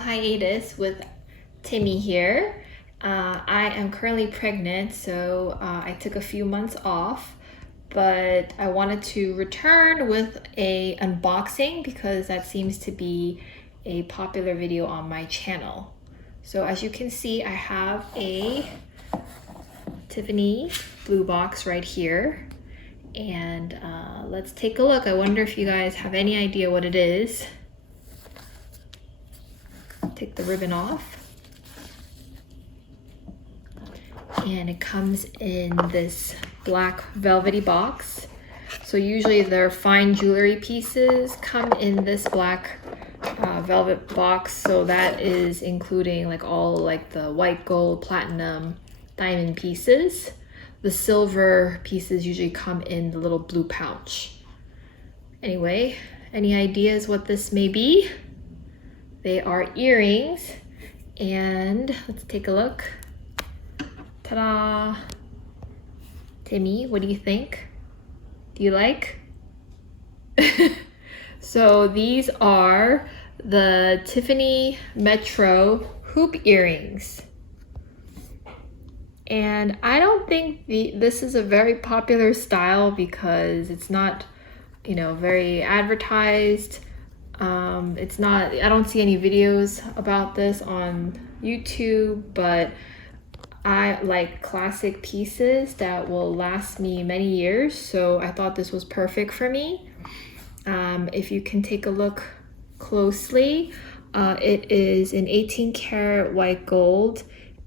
hiatus with Timmy here. I am currently pregnant, so I took a few months off, but I wanted to return with a unboxing because that seems to be a popular video on my channel. So as you can see, I have a Tiffany blue box right here, and let's take a look. I wonder if you guys have any idea what it is. Take the ribbon off. And it comes in this black velvety box. So usually their fine jewelry pieces come in this black velvet box. So that is including like all like the white, gold, platinum, diamond pieces. The silver pieces usually come in the little blue pouch. Anyway, any ideas what this may be? They are earrings, and let's take a look. Ta-da! Timmy, what do you think? Do you like? So these are the Tiffany Metro hoop earrings. And I don't think this is a very popular style because it's not, you know, very advertised. It's not, I don't see any videos about this on YouTube, but I like classic pieces that will last me many years, so I thought this was perfect for me. If you can take a look closely, it is an 18 karat white gold,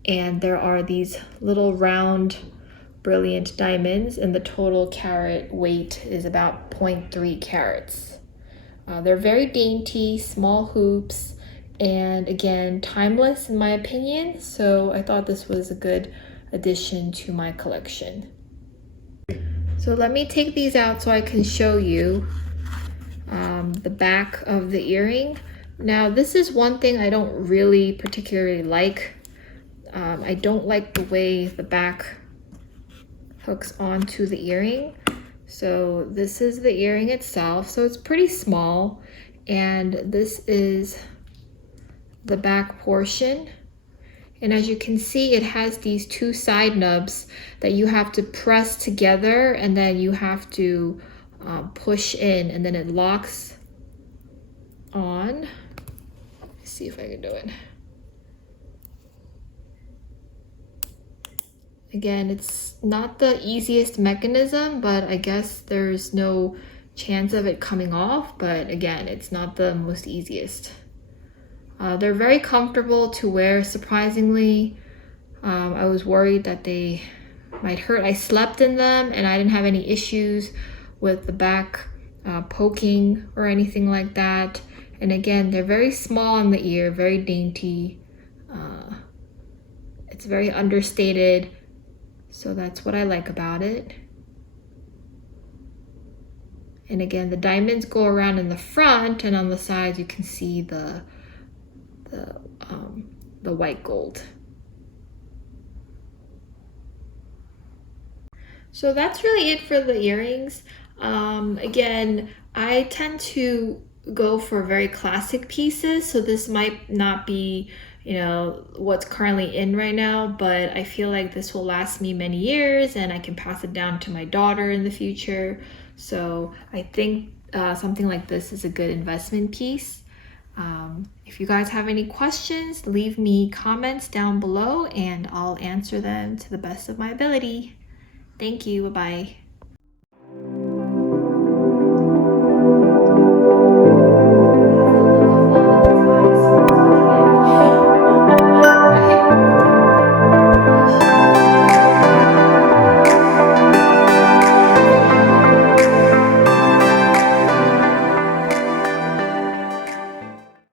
and there are these little round brilliant diamonds, and the total carat weight is about 0.3 carats. They're very dainty, small hoops, and again, timeless in my opinion, so I thought this was a good addition to my collection. So let me take these out so I can show you the back of the earring. Now this is one thing I don't really particularly like. I don't like the way the back hooks onto the earring. So this is the earring itself, so it's pretty small, and this is the back portion. And as you can see, it has these two side nubs that you have to press together, and then you have to push in, and then it locks on. Let's see if I can do it. Again, it's not the easiest mechanism, but I guess there's no chance of it coming off. But again, it's not the most easiest. They're very comfortable to wear, surprisingly. I was worried that they might hurt. I slept in them and I didn't have any issues with the back poking or anything like that. And again, they're very small in the ear, very dainty. It's very understated. So that's what I like about it. And again, the diamonds go around in the front, and on the sides you can see the white gold. So that's really it for the earrings. Again, I tend to go for very classic pieces, so this might not be, you know, what's currently in right now, but I feel like this will last me many years and I can pass it down to my daughter in the future. So I think something like this is a good investment piece. If you guys have any questions, leave me comments down below and I'll answer them to the best of my ability. Thank you. Bye-bye.